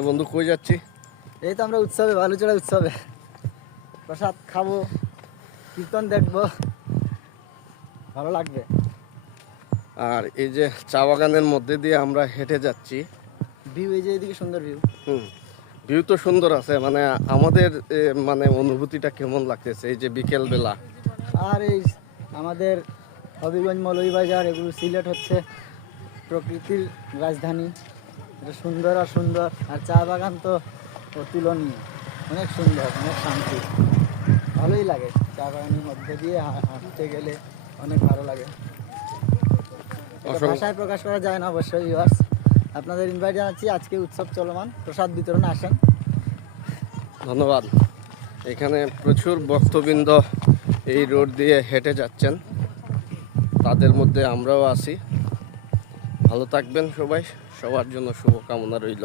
এ বন্ধু কই যাচ্ছি? এই তো আমরা উৎসবে, বালুচড়া উৎসবে প্রসাদ খাবো, কীর্তন দেখবো, ভালো লাগবে। আর এই যে চা বাগানের মধ্যে দিয়ে আমরা হেঁটে যাচ্ছি। ভিউ, এই যে এদিকে সুন্দর ভিউ। ভিউ তো সুন্দর আছে, মানে আমাদের মানে অনুভূতিটা কেমন লাগতেছে এই যে বিকেল বেলা। আর এই আমাদের হবিগঞ্জ, মৌলভীবাজার, এগুলো সিলেট হচ্ছে প্রকৃতির রাজধানী। এটা সুন্দর আর সুন্দর, আর চা বাগান তো অতুলনীয়, অনেক সুন্দর, অনেক শান্তি, ভালোই লাগে। চা বাগানের মধ্যে দিয়ে হাঁটতে গেলে অনেক ভালো লাগে। এটা ভাষায় প্রকাশ করা যায় না অবশ্যই। ভিউয়ার্স, আপনাদের ইনভাইট জানাচ্ছি, আজকে উৎসব চলমান, প্রসাদ বিতরণে আসেন। ধন্যবাদ। এখানে প্রচুর ভক্তবৃন্দ এই রোড দিয়ে হেঁটে যাচ্ছেন, তাদের মধ্যে আমরাও আছি। ভালো থাকবেন সবাই, সবার জন্য শুভকামনা রইল।